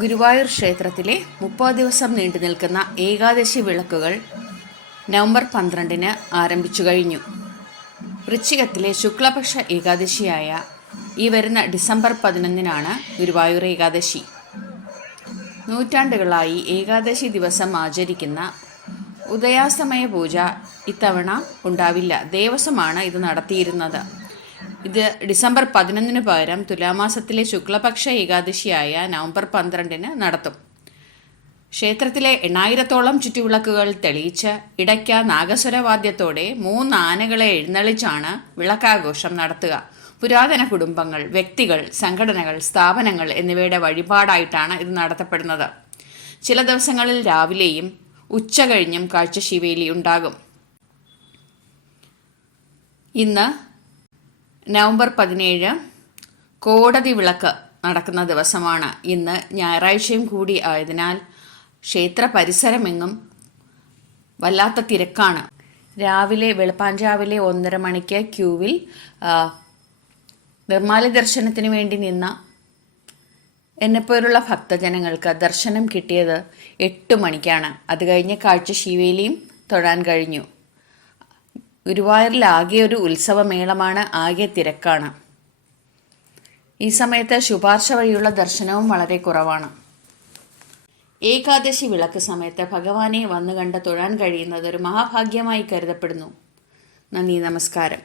ഗുരുവായൂർ ക്ഷേത്രത്തിലെ 30 ദിവസം നീണ്ടു നിൽക്കുന്ന ഏകാദശി വിളക്കുകൾ നവംബർ 12-ന് ആരംഭിച്ചു കഴിഞ്ഞു. വൃശ്ചികത്തിലെ ശുക്ലപക്ഷ ഏകാദശിയായ ഈ വരുന്ന ഡിസംബർ 11-നാണ് ഗുരുവായൂർ ഏകാദശി. നൂറ്റാണ്ടുകളായി ഏകാദശി ദിവസം ആചരിക്കുന്ന ഉദയാസ്തമയ പൂജ ഇത്തവണ ഉണ്ടാവില്ല. ദേവസ്വമാണ് ഇത് നടത്തിയിരുന്നത്. ഇത് ഡിസംബർ 11-ന് പകരം തുലാമാസത്തിലെ ശുക്ലപക്ഷ ഏകാദശിയായ നവംബർ 12-ന് നടത്തും. ക്ഷേത്രത്തിലെ 8000-ഓളം ചുറ്റുവിളക്കുകൾ തെളിയിച്ച് ഇടയ്ക്ക നാഗസ്വരവാദ്യത്തോടെ 3 ആനകളെ എഴുന്നള്ളിച്ചാണ് വിളക്കാഘോഷം നടത്തുക. പുരാതന കുടുംബങ്ങൾ, വ്യക്തികൾ, സംഘടനകൾ, സ്ഥാപനങ്ങൾ എന്നിവയുടെ വഴിപാടായിട്ടാണ് ഇത് നടത്തപ്പെടുന്നത്. ചില ദിവസങ്ങളിൽ രാവിലെയും ഉച്ച കഴിഞ്ഞും കാഴ്ചശീവേലി ഉണ്ടാകും. ഇന്ന് നവംബർ 17 കോടതി വിളക്ക് നടക്കുന്ന ദിവസമാണ്. ഇന്ന് ഞായറാഴ്ചയും കൂടി ആയതിനാൽ ക്ഷേത്ര പരിസരമെങ്ങും വല്ലാത്ത തിരക്കാണ്. വെളുപ്പാഞ്ചാവിലെ 1:30 മണിക്ക് ക്യൂവിൽ നിർമ്മാല്യ ദർശനത്തിന് വേണ്ടി നിന്ന എന്നെപ്പോലുള്ള ഭക്തജനങ്ങൾക്ക് ദർശനം കിട്ടിയത് 8 മണിക്കാണ്. അത് കഴിഞ്ഞ് കാഴ്ചശീവേലിയും തൊഴാൻ കഴിഞ്ഞു. ഗുരുവായൂരിൽ ആകെ ഒരു ഉത്സവമേളമാണ്, ആകെ തിരക്കാണ്. ഈ സമയത്ത് ശുപാർശ വഴിയുള്ള ദർശനവും വളരെ കുറവാണ്. ഏകാദശി വിളക്ക് സമയത്ത് ഭഗവാനെ വന്നു കണ്ട് തൊഴാൻ കഴിയുന്നത് ഒരു മഹാഭാഗ്യമായി കരുതപ്പെടുന്നു. നന്ദി, നമസ്കാരം.